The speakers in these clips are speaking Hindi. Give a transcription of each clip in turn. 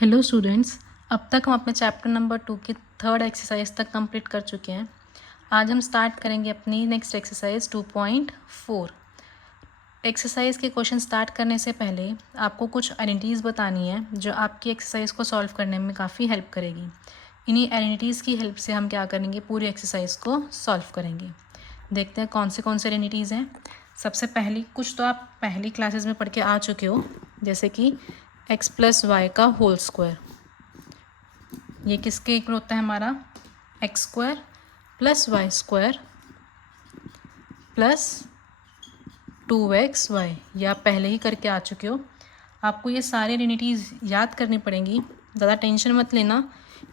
हेलो स्टूडेंट्स, अब तक हम अपने चैप्टर नंबर 2 की थर्ड एक्सरसाइज तक कंप्लीट कर चुके हैं। आज हम स्टार्ट करेंगे अपनी नेक्स्ट एक्सरसाइज 2.4। एक्सरसाइज के क्वेश्चन स्टार्ट करने से पहले आपको कुछ आइडेंटिटीज़ बतानी है जो आपकी एक्सरसाइज को सॉल्व करने में काफ़ी हेल्प करेगी। इन्हीं आइडेंटिटीज़ की हेल्प से हम क्या करेंगे, पूरी एक्सरसाइज को सॉल्व करेंगे। देखते हैं कौन से आइडेंटिटीज़ हैं। सबसे पहली कुछ तो आप पहली क्लासेस में पढ़ के आ चुके हो, जैसे कि x प्लस वाई का होल स्क्वायर। ये किसके इक्वल होता है हमारा, X square plus Y square plus 2xy। ये आप पहले ही करके आ चुके हो। आपको ये सारे आइडेंटिटीज़ याद करनी पड़ेंगी। ज़्यादा टेंशन मत लेना,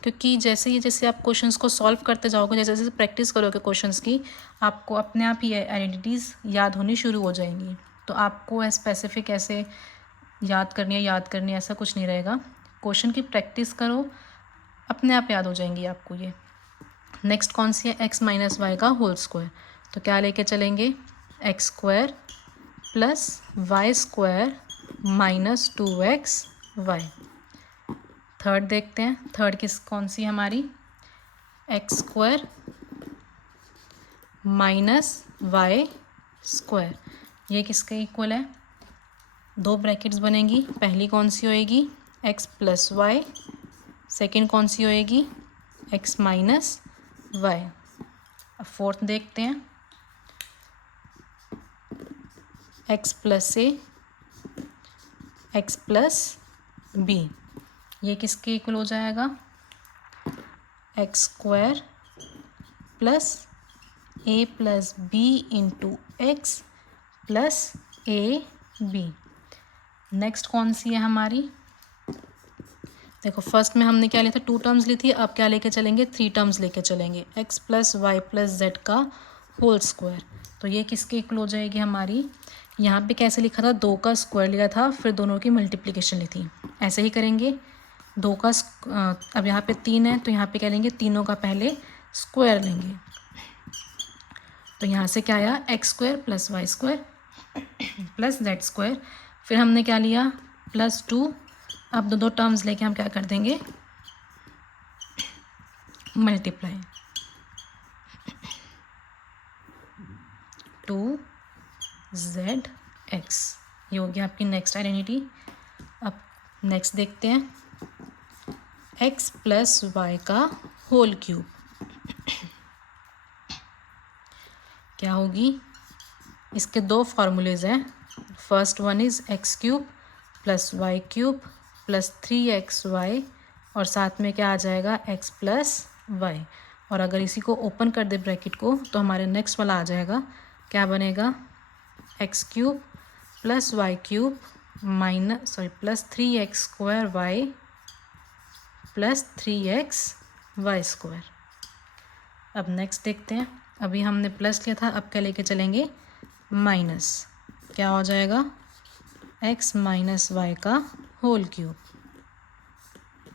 क्योंकि जैसे आप क्वेश्चंस को सॉल्व करते जाओगे, जैसे जैसे प्रैक्टिस करोगे क्वेश्चंस की, आपको अपने आप ही आइडेंटिटीज़ याद होनी शुरू हो जाएंगी। तो आपको स्पेसिफिक ऐसे याद करनी है ऐसा कुछ नहीं रहेगा। क्वेश्चन की प्रैक्टिस करो, अपने आप याद हो जाएंगी आपको ये। नेक्स्ट कौन सी है, x माइनस वाई का होल स्क्वायर। तो क्या लेके चलेंगे, X square plus Y square minus 2xy। Third देखते हैं, थर्ड कौन सी है हमारी, X square minus Y square. ये किसके इक्वल है, दो ब्रैकेट्स बनेंगी। पहली कौन सी होएगी, x प्लस वाई। सेकेंड कौन सी होएगी, x माइनस वाई। अब फोर्थ देखते हैं, x plus A x plus B. ये किसके इक्वल हो जाएगा, X square plus A plus B into X plus A B. Next कौन सी है हमारी, देखो फर्स्ट में हमने क्या लिया था, 2 टर्म्स ली थी। अब क्या लेके चलेंगे, 3 टर्म्स लेके चलेंगे, x plus Y plus Z का होल स्क्वायर। तो ये किसके इक्वल हो जाएगी हमारी, यहाँ पे कैसे लिखा था, 2 का स्क्वायर लिया था, फिर दोनों की मल्टीप्लिकेशन ली थी। ऐसे ही करेंगे, 2 का अब यहाँ पे 3 है, तो यहाँ पे क्या लेंगे, तीनों का पहले स्क्वायर लेंगे। तो यहाँ से क्या आया, X square plus Y square plus Z square. फिर हमने क्या लिया, प्लस 2। अब दो टर्म्स लेके हम क्या कर देंगे, मल्टीप्लाई, 2zx। ये हो गया आपकी नेक्स्ट आइडेंटिटी। अब नेक्स्ट देखते हैं, x प्लस वाई का होल क्यूब। क्या होगी, इसके दो फार्मूलेज हैं। First one is X cube plus Y cube plus 3xy, और साथ में क्या आ जाएगा, x प्लस वाई। और अगर इसी को ओपन कर दे ब्रैकेट को, तो हमारे नेक्स्ट वाला आ जाएगा, क्या बनेगा, X cube plus Y cube plus 3x square Y plus 3xy square. अब नेक्स्ट देखते हैं, अभी हमने प्लस लिया था, अब क्या लेके चलेंगे, माइनस। क्या हो जाएगा, x माइनस वाई का होल क्यूब।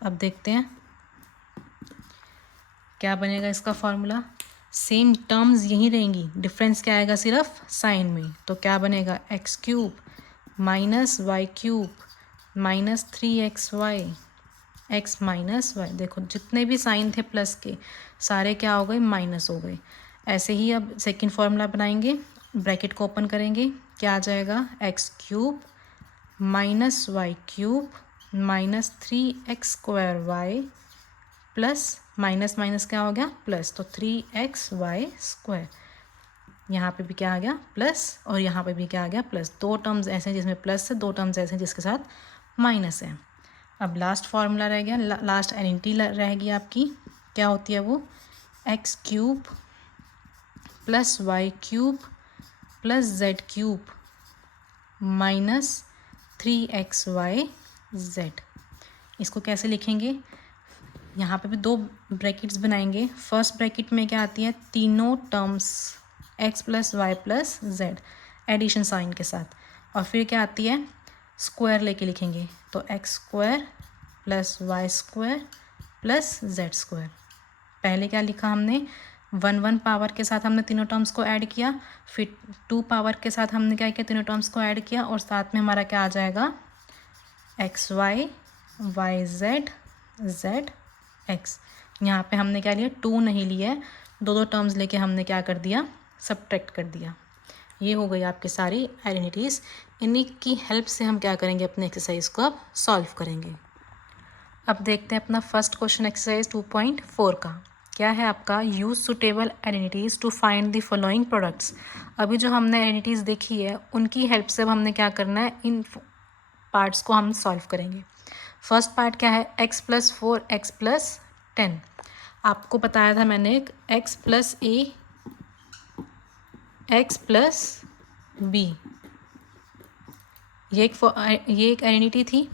अब देखते हैं क्या बनेगा इसका फॉर्मूला। सेम टर्म्स यहीं रहेंगी, डिफरेंस क्या आएगा, सिर्फ साइन में। तो क्या बनेगा, X cube minus Y cube minus 3xy X minus Y. देखो जितने भी साइन थे प्लस के, सारे क्या हो गए, माइनस हो गए। ऐसे ही अब सेकंड फॉर्मूला बनाएंगे, ब्रैकेट को ओपन करेंगे, क्या आ जाएगा, X cube minus Y cube minus 3x square Y plus minus minus क्या हो गया, प्लस, तो 3xy स्क्वायर। यहाँ पे भी क्या आ गया, प्लस, और यहाँ पे भी क्या आ गया, प्लस। दो टर्म्स ऐसे हैं जिसमें प्लस है, दो टर्म्स ऐसे हैं जिसके साथ माइनस है। अब लास्ट फार्मूला रह गया, लास्ट आइडेंटिटी रहेगी आपकी, क्या होती है वो, X cube plus Y cube plus Z cube minus 3xy Z. इसको कैसे लिखेंगे, यहाँ पे भी दो ब्रैकेट्स बनाएंगे। फर्स्ट ब्रैकेट में क्या आती है, तीनों terms x plus Y plus Z addition sign के साथ, और फिर क्या आती है, स्क्वायर लेके लिखेंगे। तो X square plus Y square plus Z square. पहले क्या लिखा हमने, 1 पावर के साथ हमने तीनों टर्म्स को ऐड किया, फिर 2 पावर के साथ हमने क्या किया, तीनों टर्म्स को ऐड किया, और साथ में हमारा क्या आ जाएगा, X Y Y Z Z X. यहाँ पे हमने क्या लिया, 2 नहीं लिया है, दो टर्म्स लेके हमने क्या कर दिया, सब्ट्रैक्ट कर दिया। ये हो गई आपकी सारी आइडेंटिटीज़। इन्हीं की हेल्प से हम क्या करेंगे, अपने एक्सरसाइज को अब सॉल्व करेंगे। अब देखते हैं अपना फर्स्ट क्वेश्चन एक्सरसाइज 2.4 का। क्या है आपका, use suitable identities to find the following products. अभी जो हमने आइडेंटिटीज़ देखी है उनकी हेल्प से अब हमने क्या करना है, इन पार्ट्स को हम सॉल्व करेंगे। फर्स्ट पार्ट क्या है, x + 4 x + 10। आपको बताया था मैंने x + a x + b, ये एक आइडेंटिटी थी।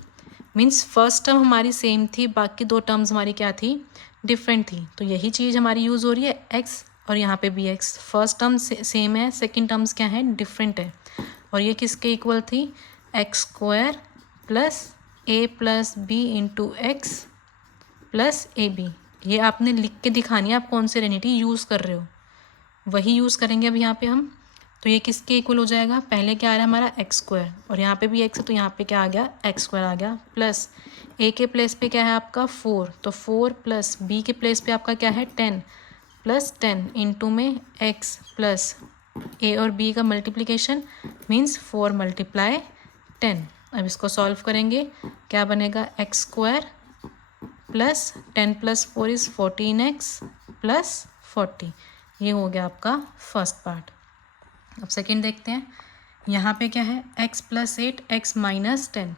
मीन्स फर्स्ट टर्म हमारी सेम थी, बाकी दो टर्म्स हमारी क्या थी, डिफरेंट थी। तो यही चीज़ हमारी यूज़ हो रही है, x और यहाँ पे भी x। फर्स्ट टर्म सेम है, सेकंड टर्म्स क्या है, डिफरेंट है। और ये किसके इक्वल थी, x² + a + b × x + ab। ये आपने लिख के दिखानी है आप कौन सी आइडेंटिटी यूज़ कर रहे हो, वही यूज़ करेंगे अब यहाँ पे हम। तो ये किसके इक्वल हो जाएगा, पहले क्या आ रहा है हमारा x² और यहाँ पे भी x है, तो यहाँ पे क्या आ गया, x² आ गया, प्लस a के प्लेस पे क्या है आपका 4, तो 4 प्लस b के प्लेस पे आपका क्या है 10, प्लस 10 इंटू में x प्लस a और b का मल्टीप्लिकेशन मीन्स 4 × 10। अब इसको सॉल्व करेंगे, क्या बनेगा, x² प्लस 10 + 4 = 14x + 40। ये हो गया आपका फर्स्ट पार्ट। अब सेकंड देखते हैं, यहाँ पे क्या है, x + 8 x - 10।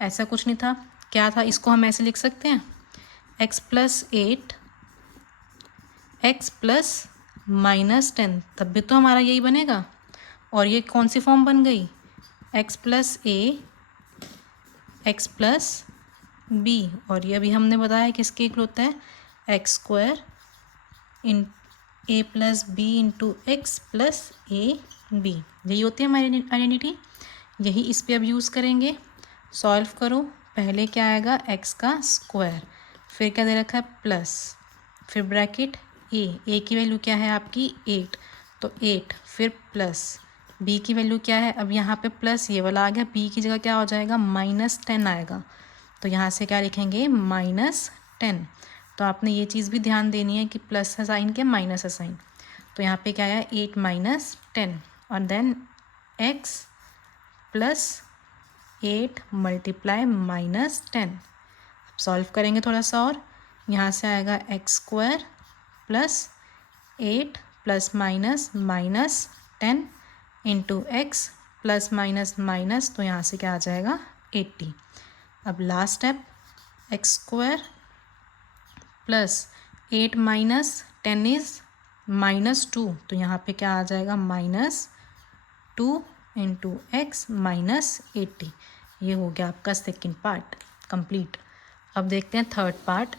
ऐसा कुछ नहीं था, क्या था, इसको हम ऐसे लिख सकते हैं, x + 8 x + -10, तब भी तो हमारा यही बनेगा। और ये कौन सी फॉर्म बन गई, x + a x + b, और ये अभी हमने बताया किसके इक्वल होता है, x² in a + b × x + ab। यही होती है हमारी आइडेंटिटी, यही इस पे अब यूज़ करेंगे। सॉल्व करो, पहले क्या आएगा, x का स्क्वायर, फिर क्या दे रखा है, प्लस, फिर ब्रैकेट a की वैल्यू क्या है आपकी 8, तो 8, फिर प्लस b की वैल्यू क्या है, अब यहाँ पे प्लस ये वाला आ गया, b की जगह क्या हो जाएगा, -10 आएगा, तो यहाँ से क्या लिखेंगे, -10। तो आपने ये चीज़ भी ध्यान देनी है कि प्लस है साइन के माइनस है साइन। तो यहाँ पे क्या आया, 8 - 10 और देन x + 8 × -10। अब सॉल्व करेंगे थोड़ा सा और, यहाँ से आएगा x² + 8 ± -10 × x +- तो यहाँ से क्या आ जाएगा, 80। अब लास्ट स्टेप, x² + 8 - 10 = -2, तो यहाँ पे क्या आ जाएगा, -2 × x - 80। ये हो गया आपका सेकंड पार्ट कंप्लीट। अब देखते हैं थर्ड पार्ट।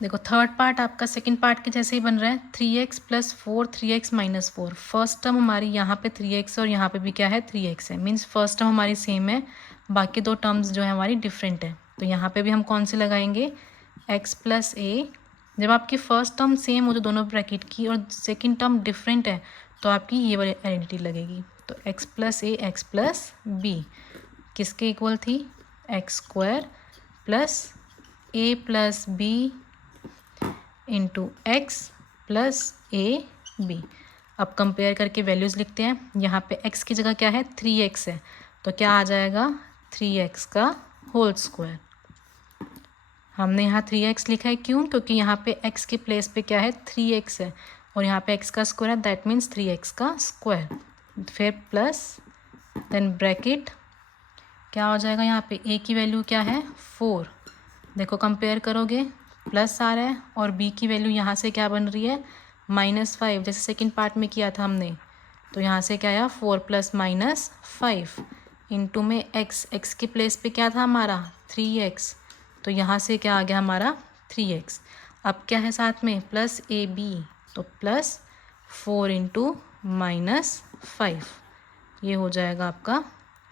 देखो थर्ड पार्ट आपका सेकंड पार्ट के जैसे ही बन रहा है, 3x + 4 3x - 4। फर्स्ट टर्म हमारी यहाँ पे 3x और यहाँ पे भी क्या है 3x है, मीन्स फर्स्ट टर्म हमारी सेम है, बाकी दो टर्म्स जो है हमारी डिफरेंट है। तो यहाँ पे भी हम कौन से लगाएंगे, x + a। जब आपकी फर्स्ट टर्म सेम हो तो दोनों ब्रैकेट की, और सेकंड टर्म डिफरेंट है तो आपकी ये वाली आइडेंटिटी लगेगी। तो x + a x + b किसके इक्वल थी, x² + a + b × x + ab। अब कंपेयर करके वैल्यूज़ लिखते हैं। यहाँ पे x की जगह क्या है, 3x है, तो क्या आ जाएगा, 3x का होल स्क्वायर। हमने यहाँ 3x लिखा है, क्यों, क्योंकि यहाँ पे x के प्लेस पे क्या है 3x है, और यहाँ पे x का स्क्वायर है, दैट मीन्स 3x का स्क्वायर। फिर प्लस देन ब्रैकेट, क्या हो जाएगा, यहाँ पे a की वैल्यू क्या है 4, देखो कंपेयर करोगे प्लस आ रहा है, और b की वैल्यू यहाँ से क्या बन रही है -5, जैसे सेकंड पार्ट में किया था हमने। तो यहाँ से क्या आया 4 + -5 इंटू में x के प्लेस पे क्या था हमारा 3x, तो यहाँ से क्या आ गया हमारा 3x। अब क्या है साथ में +ab, तो +4 × -5, ये हो जाएगा आपका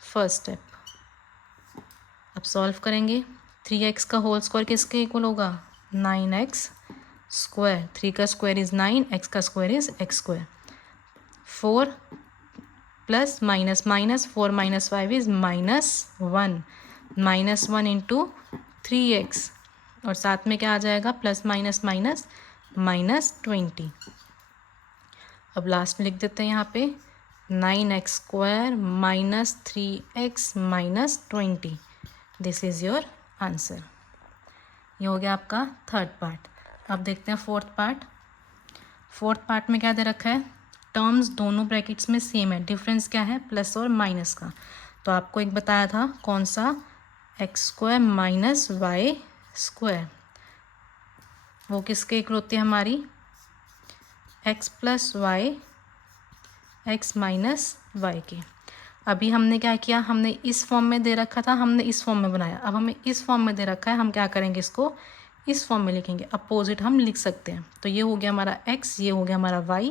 फर्स्ट स्टेप। अब सॉल्व करेंगे, 3x का होल स्क्वायर किसके इक्वल होगा, 9x²। 3 का स्क्वायर इज़ 9, x का square is x²। 4 + --- 4 - 5 is -1, -1 × 3x और साथ में क्या आ जाएगा प्लस माइनस माइनस माइनस 20। अब लास्ट में लिख देते हैं यहाँ पे 9x² minus 3x minus 20। This is your answer. ये हो गया आपका थर्ड पार्ट। अब देखते हैं फोर्थ पार्ट। फोर्थ पार्ट में क्या दे रखा है, टर्म्स दोनों ब्रैकेट्स में सेम है, डिफरेंस क्या है प्लस और माइनस का। तो आपको एक बताया था कौन सा, x² माइनस y², वो किसके इक्वल होती है हमारी, x plus Y x minus Y के। अभी हमने क्या किया, हमने इस फॉर्म में दे रखा था, हमने इस फॉर्म में बनाया। अब हमें इस फॉर्म में दे रखा है, हम क्या करेंगे, इसको इस फॉर्म में लिखेंगे, अपोजिट हम लिख सकते हैं। तो ये हो गया हमारा x, ये हो गया हमारा y,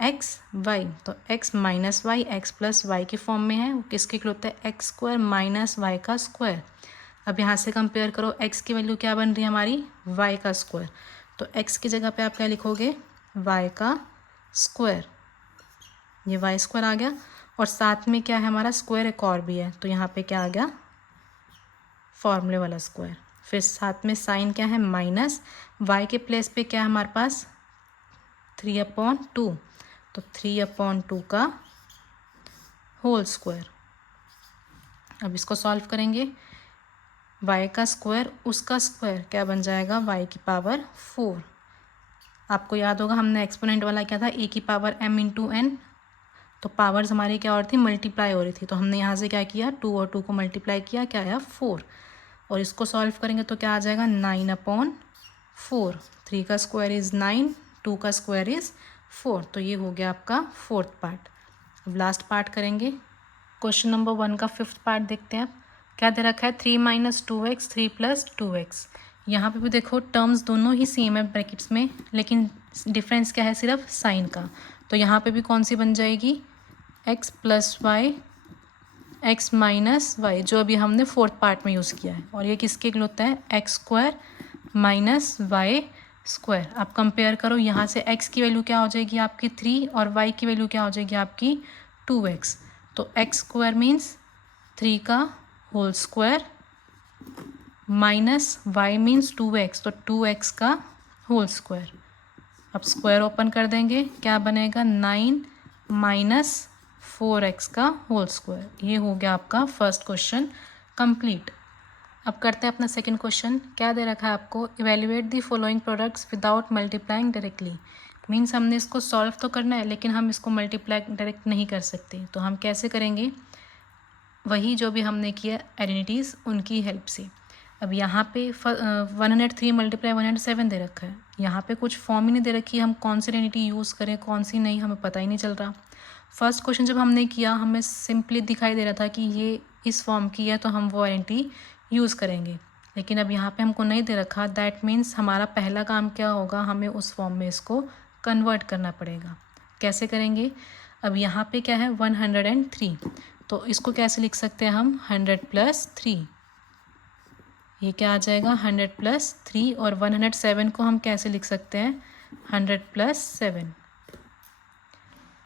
x y। तो x minus Y x plus Y के फॉर्म में है, वो किसके इक्वल होता है, x² माइनस वाई का स्क्वायर। अब यहाँ से कंपेयर करो, x की वैल्यू क्या बन रही है हमारी, y का स्क्वायर। तो x की जगह पे आप क्या लिखोगे, y का स्क्वायर, ये y² आ गया। और साथ में क्या है हमारा स्क्वायर एक और भी है, तो यहाँ पे क्या आ गया, फॉर्मूले वाला स्क्वायर। फिर साथ में साइन क्या है, माइनस, y के प्लेस पे क्या है हमारे पास 3/2, तो 3/2 का होल स्क्वायर। अब इसको सॉल्व करेंगे, y का स्क्वायर उसका स्क्वायर क्या बन जाएगा, y की पावर 4। आपको याद होगा हमने एक्सपोनेंट वाला क्या था, a की पावर m इंटू n, तो पावर्स हमारी क्या और थी, मल्टीप्लाई हो रही थी। तो हमने यहाँ से क्या किया, 2 और 2 को मल्टीप्लाई किया, क्या आया 4। और इसको सॉल्व करेंगे तो क्या आ जाएगा 9/4। 3 का स्क्वायर इज़ 9, 2 का स्क्वायर इज़ 4। तो ये हो गया आपका फोर्थ पार्ट। अब लास्ट पार्ट करेंगे, क्वेश्चन नंबर 1 का फिफ्थ पार्ट देखते हैं। आप क्या दे रखा है, 3 माइनस 2x 3 प्लस 2x। यहाँ पे भी देखो टर्म्स दोनों ही सेम है ब्रैकेट्स में, लेकिन डिफरेंस क्या है, सिर्फ साइन का। तो यहाँ पे भी कौन सी बन जाएगी, x plus Y x minus Y, जो अभी हमने फोर्थ पार्ट में यूज़ किया है। और ये किसके इक्वल होता है, x² माइनस y²। आप कंपेयर करो, यहाँ से x की वैल्यू क्या हो जाएगी आपकी 3 और y की वैल्यू क्या हो जाएगी आपकी 2x। तो x² मीन्स 3 का whole square minus y means 2x, तो 2x का होल स्क्वायर। अब स्क्वायर ओपन कर देंगे, क्या बनेगा 9 माइनस 4x का होल स्क्वायर। ये हो गया आपका फर्स्ट क्वेश्चन कंप्लीट। अब करते हैं अपना सेकंड क्वेश्चन। क्या दे रखा है आपको, evaluate the following products without multiplying directly. Means हमने इसको सॉल्व तो करना है, लेकिन हम इसको मल्टीप्लाई डायरेक्ट नहीं कर सकते। तो हम कैसे करेंगे, वही जो भी हमने किया आइडेंटिटीज़ उनकी हेल्प से। अब यहाँ पे 103 मल्टीप्लाई 107 दे रखा है, यहाँ पे कुछ फॉर्म ही नहीं दे रखी है, हम कौन सी आइडेंटिटी यूज़ करें कौन सी नहीं, हमें पता ही नहीं चल रहा। फर्स्ट क्वेश्चन जब हमने किया, हमें सिंपली दिखाई दे रहा था कि ये इस फॉर्म की है, तो हम वो आइडेंटिटी यूज़ करेंगे। लेकिन अब यहाँ पे हमको नहीं दे रखा, दैट मीन्स हमारा पहला काम क्या होगा, हमें उस फॉर्म में इसको कन्वर्ट करना पड़ेगा। कैसे करेंगे, अब यहाँ पे क्या है 103, तो इसको कैसे लिख सकते हैं हम, 100 प्लस 3। ये क्या आ जाएगा 100 प्लस 3, और 107 को हम कैसे लिख सकते हैं, 100 प्लस 7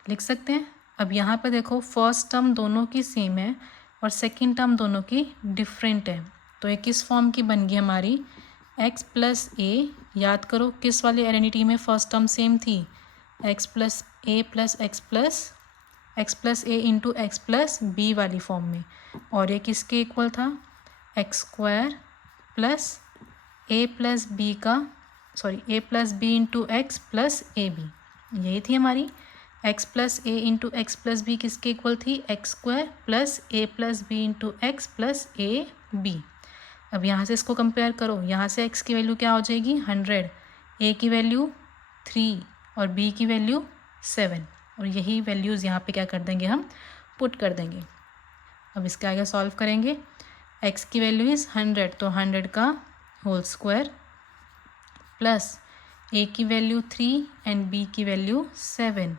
लिख सकते हैं। अब यहाँ पे देखो फर्स्ट टर्म दोनों की सेम है और सेकंड टर्म दोनों की डिफरेंट है। तो ये किस फॉर्म की बन गई हमारी, x प्लस ए। याद करो किस वाली आइडेंटिटी में फर्स्ट टर्म सेम थी, x plus A plus X plus A into X plus B वाली फॉर्म में। और ये किसके इक्वल था, x² plus A plus B का, sorry A plus B into X plus A B, यही थी हमारी। x plus A into X plus B किसके इक्वल थी, x² plus A plus B into X plus A B. अब यहाँ से इसको कंपेयर करो, यहाँ से x की वैल्यू क्या हो जाएगी 100, a की वैल्यू 3 और b की वैल्यू 7, और यही वैल्यूज़ यहाँ पे क्या कर देंगे, हम पुट कर देंगे। अब इसके आगे सॉल्व करेंगे, x की वैल्यू इज़ 100, तो 100 का होल स्क्वायर प्लस a की वैल्यू 3 एंड b की वैल्यू 7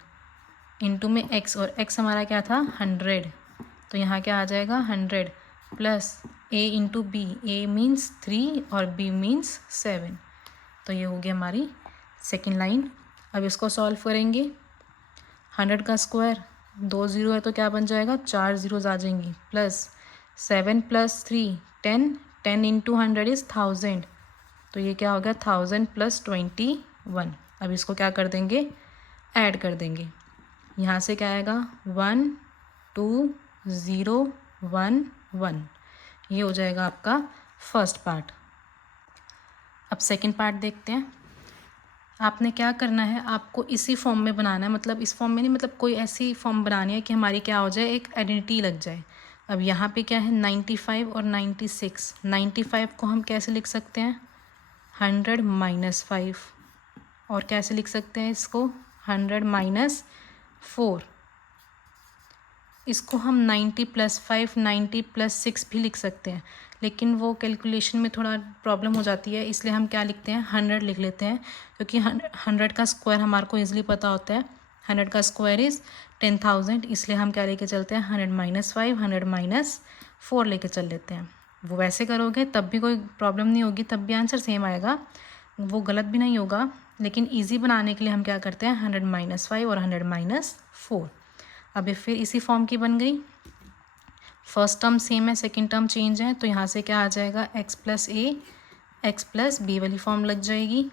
इंटू में x, और x हमारा क्या था 100, तो यहाँ क्या आ जाएगा 100 plus a into B, a means 3 और b मीन्स 7। तो ये हो गया हमारी सेकेंड लाइन। अब इसको सॉल्व करेंगे, 100 का स्क्वायर 2 0 है तो क्या बन जाएगा, 4 ज़ीरोज़ आ जाएंगी, प्लस 7 प्लस 3 10, 10 इंटू 100 इज़ 1000, तो ये क्या हो गया 1000 + 21। अब इसको क्या कर देंगे, ऐड कर देंगे। यहाँ से क्या आएगा 1 2 0 1 1, ये हो जाएगा आपका फर्स्ट पार्ट। अब सेकंड पार्ट देखते हैं। आपने क्या करना है, आपको इसी फॉर्म में बनाना है, मतलब इस फॉर्म में नहीं, मतलब कोई ऐसी फॉर्म बनानी है कि हमारी क्या हो जाए, एक आइडेंटिटी लग जाए। अब यहाँ पे क्या है 95 और 96। 95 को हम कैसे लिख सकते हैं 100 - 5, और कैसे लिख सकते हैं इसको 100 - 4। इसको हम 90 + 5 90 + 6 भी लिख सकते हैं, लेकिन वो कैलकुलेशन में थोड़ा प्रॉब्लम हो जाती है, इसलिए हम क्या लिखते हैं 100 लिख लेते हैं, क्योंकि 100 का स्क्वायर हमारे को ईजिली पता होता है। 100 का स्क्वायर इज़ 10,000, इसलिए हम क्या लेके चलते हैं 100 - 5 100 - 4 लेके चल लेते हैं। वो वैसे करोगे तब भी कोई प्रॉब्लम नहीं होगी, तब भी आंसर सेम आएगा, वो गलत भी नहीं होगा, लेकिन ईजी बनाने के लिए हम क्या करते हैं 100 - 5 और 100 - 4। अब ये फिर इसी फॉर्म की बन गई। फर्स्ट टर्म सेम है, सेकंड टर्म चेंज है, तो यहाँ से क्या आ जाएगा x + a x + b वाली फॉर्म लग जाएगी।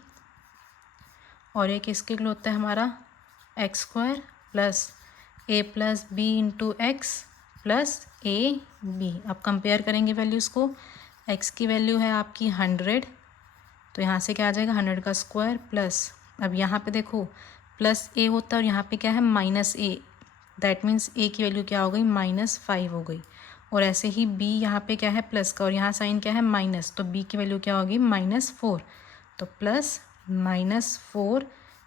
और एक इसके लिए होता है हमारा x² + a + b × x + ab। अब कंपेयर करेंगे वैल्यूज़ को। x की वैल्यू है आपकी 100, तो यहाँ से क्या आ जाएगा 100 का स्क्वायर प्लस, अब यहाँ पे देखो प्लस a होता है और यहाँ पे क्या है -a, दैट मीन्स a की वैल्यू क्या हो गई -5 हो गई। और ऐसे ही b यहाँ पे क्या है प्लस का, और यहाँ साइन क्या है माइनस, तो b की वैल्यू क्या होगी -4, तो प्लस -4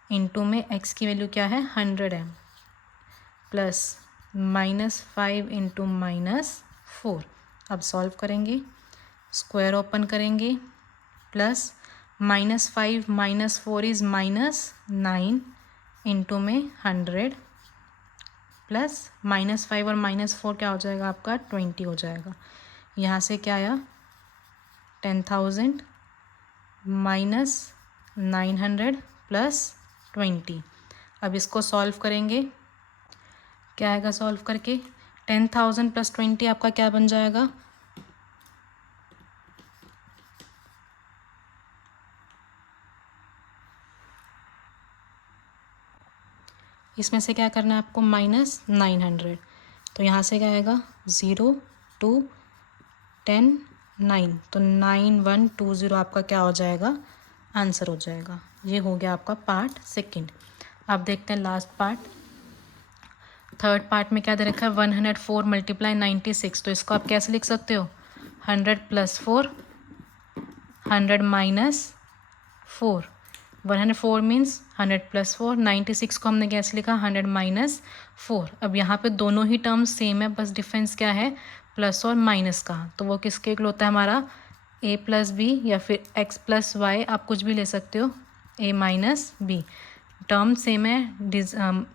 इंटू में x की वैल्यू क्या है 100 है, प्लस -5 इंटू -4। अब सॉल्व करेंगे, स्क्वायर ओपन करेंगे, प्लस -5 - 4 इज़ -9 इंटू में 100, प्लस -5 और -4 क्या हो जाएगा आपका 20 हो जाएगा। यहाँ से क्या आया 10,000 - 900 + 20। अब इसको सॉल्व करेंगे, क्या आएगा सॉल्व करके 10,000 + 20 आपका क्या बन जाएगा इसमें से क्या करना है आपको -900, तो यहाँ से क्या आएगा 0 2 10 9, तो 9120 आपका क्या हो जाएगा आंसर हो जाएगा। ये हो गया आपका पार्ट सेकंड। अब देखते हैं लास्ट पार्ट। थर्ड पार्ट में क्या दे रखा है 104 × 96, तो इसको आप कैसे लिख सकते हो 100 + 4 100 - 4। 104 मीन्स 100 + 4, 96 को हमने कैसे लिखा 100 - 4। अब यहाँ पे दोनों ही टर्म्स सेम है, बस डिफरेंस क्या है प्लस और माइनस का, तो वो किसके लिए होता है हमारा a + b या फिर x + y, आप कुछ भी ले सकते हो a - b। टर्म सेम है,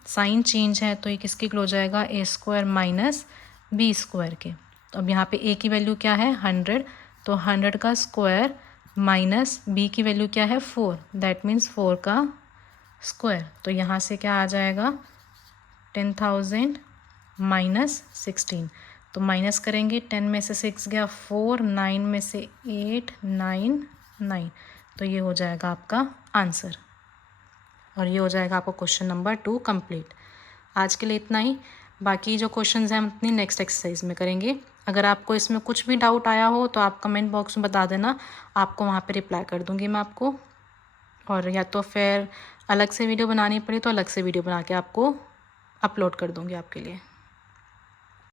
साइन चेंज है, तो ये किसके लिए हो जाएगा a² - b² के। तो अब यहाँ पे a की वैल्यू क्या है 100, तो 100 का स्क्वायर माइनस b की वैल्यू क्या है 4, दैट मीन्स 4 का स्क्वायर। तो यहाँ से क्या आ जाएगा 10,000 - 16, तो माइनस करेंगे 10 में से 6 गया 4, 9 में से 8 9 9, तो ये हो जाएगा आपका आंसर। और ये हो जाएगा आपका क्वेश्चन नंबर 2 कंप्लीट। आज के लिए इतना ही, बाकी जो क्वेश्चंस हैं हम अपनी नेक्स्ट एक्सरसाइज में करेंगे। अगर आपको इसमें कुछ भी डाउट आया हो तो आप कमेंट बॉक्स में बता देना, आपको वहाँ पे रिप्लाई कर दूँगी मैं आपको। और या तो फिर अलग से वीडियो बनानी पड़ी तो अलग से वीडियो बना के आपको अपलोड कर दूँगी आपके लिए।